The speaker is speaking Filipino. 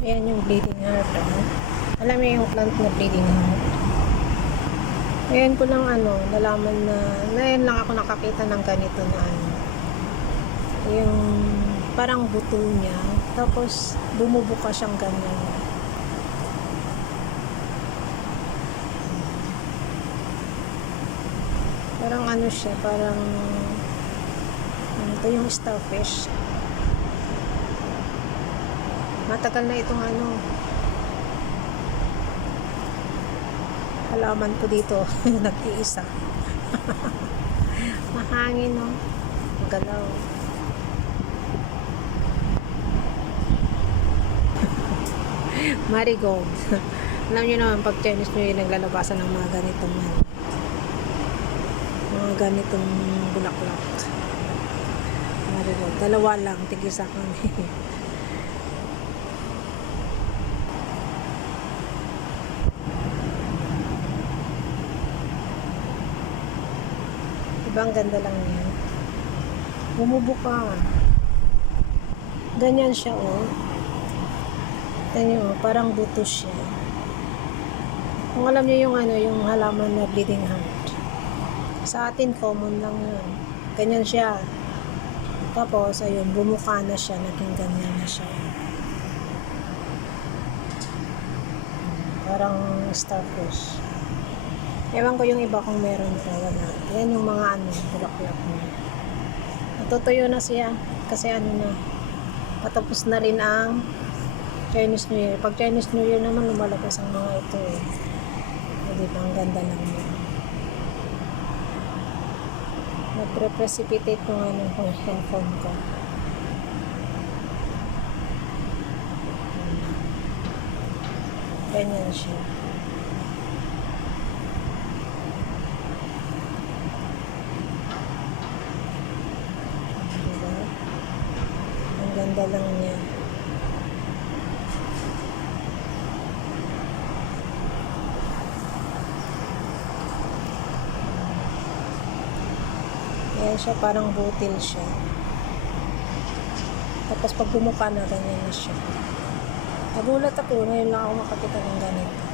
Ayan yung bleeding heart. Oh. Alam mo yung plant na bleeding heart. Ayan ko lang ano, nalaman na, ngayon lang ako nakakita ng ganito na ano. Yung parang buto niya. Tapos bumubuka siyang ganyan. Parang ano siya, parang ano to yung starfish. Matagal na itong ano halaman ko dito nag-iisa. Mahangin no. Magalaw. Marigold. Alam niyo naman pag Chinese New Year naglalabasan ng mga ganitong ano, mga ganitong bulaklak. Marigold. Dalawa lang, tigisa kami. Ibang ganda lang yan. Bumubuka. Ganyan siya, oh. Tignan mo, parang buto siya. Kung alam niyo yung ano, yung halaman na bleeding heart. Sa atin, common lang yun. Ganyan siya. Tapos, ayun, bumuka na siya. Naging ganyan na siya. Parang starfish. Ewan ko yung iba kung meron pa. Wala. Yan yung mga ano, bulaklak niya. Natutuyo na siya. Kasi ano na, patapos na rin ang Chinese New Year. Pag Chinese New Year naman, lumalabas ang mga ito eh. O, diba? Ang ganda lang yun. Nagpre-precipitate kung ano kung cellphone ko. Ganyan siya. Diba? Ang ganda lang niya. Ayan siya, parang butil siya. Tapos pag bumuka na, ganyan na siya. Nagulat ako, ngayon lang ako makakita ng ganito.